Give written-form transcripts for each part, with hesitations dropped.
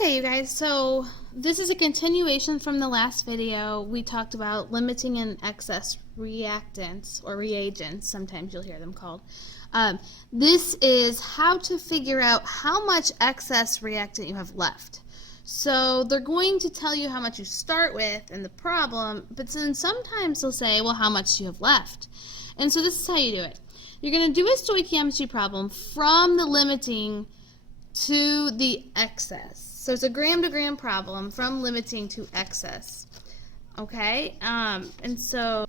Okay, you guys, so this is a continuation from the last video. We talked about limiting and excess reactants, or reagents, sometimes you'll hear them called. This is how to figure out how much excess reactant you have left. So they're going to tell you how much you start with in the problem, but then sometimes they'll say, well, how much do you have left? And so this is how you do it. You're going to do a stoichiometry problem from the limiting to the excess. So it's a gram-to-gram problem from limiting to excess. Okay, and so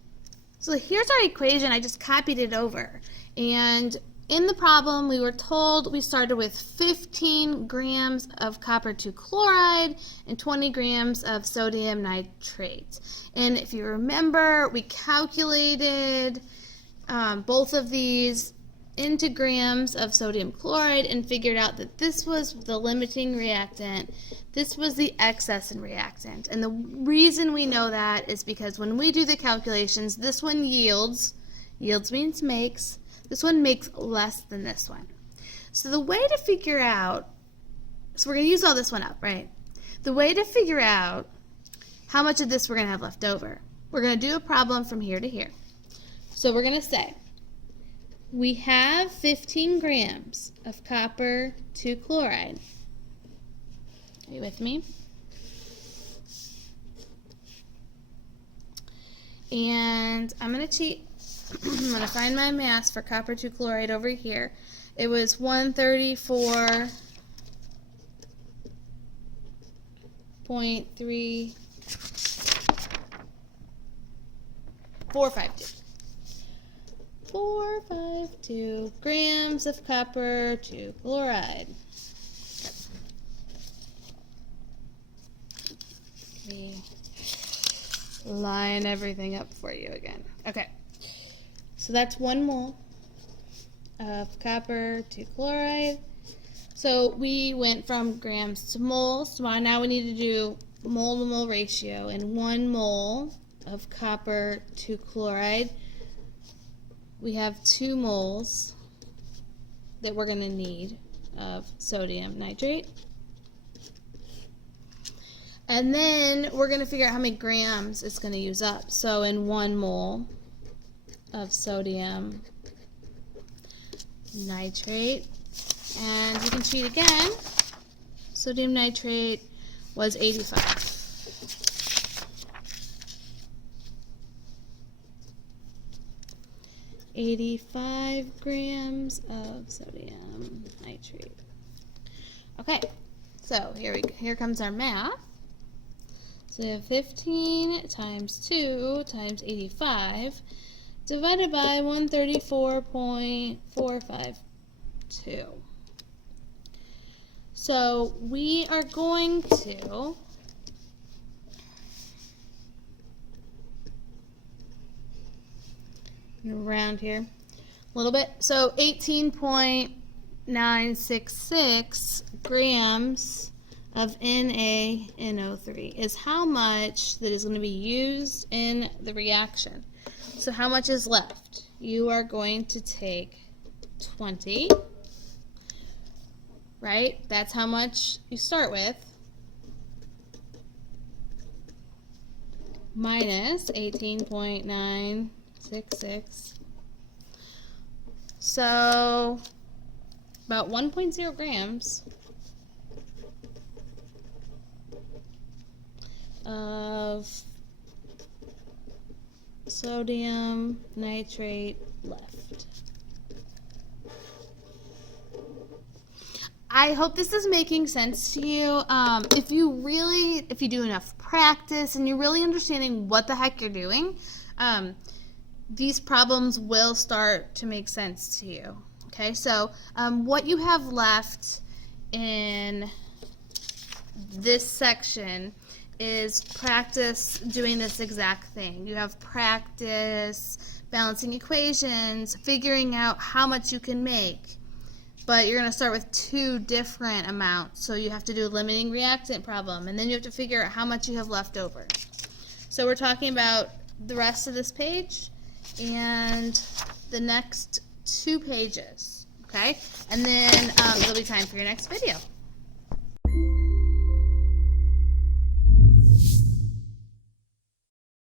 here's our equation. I just copied it over. And in the problem, we were told we started with 15 grams of copper 2 chloride and 20 grams of sodium nitrate. And if you remember, we calculated both of these into grams of sodium chloride and figured out that this was the limiting reactant, this was the excess in reactant. And the reason we know that is because when we do the calculations, this one yields means makes, this one makes less than this one. So the way to figure out, so we're going to use all this one up, right? The way to figure out how much of this we're going to have left over, we're going to do a problem from here to here. So we're going to say, we have 15 grams of copper 2 chloride. Are you with me? And I'm going to cheat. I'm going to find my mass for copper 2 chloride over here. It was 134.3452. 452 grams of copper 2 chloride. Let me line everything up for you again. Okay, so that's 1 mole of copper 2 chloride. So we went from grams to moles. So now we need to do mole to mole ratio. And 1 mole of copper 2 chloride, we have 2 moles that we're going to need of sodium nitrate. And then we're going to figure out how many grams it's going to use up. So in 1 mole of sodium nitrate, and you can cheat again, sodium nitrate was 85. 85 grams of sodium nitrate. Okay, so here comes our math. So 15 times 2 times 85 divided by 134.452. So we are going to around here a little bit. So 18.966 grams of NaNO3 is how much that is going to be used in the reaction. So how much is left? You are going to take 20, right? That's how much you start with, minus 18.966. So about 1.0 grams of sodium nitrate left. I hope this is making sense to you. If you do enough practice and you're really understanding what the heck you're doing, these problems will start to make sense to you. Okay, so what you have left in this section is practice doing this exact thing. You have practice balancing equations, figuring out how much you can make, but you're going to start with 2 different amounts. So you have to do a limiting reactant problem, and then you have to figure out how much you have left over. So we're talking about the rest of this page and the next 2 pages, okay? And then it'll be time for your next video.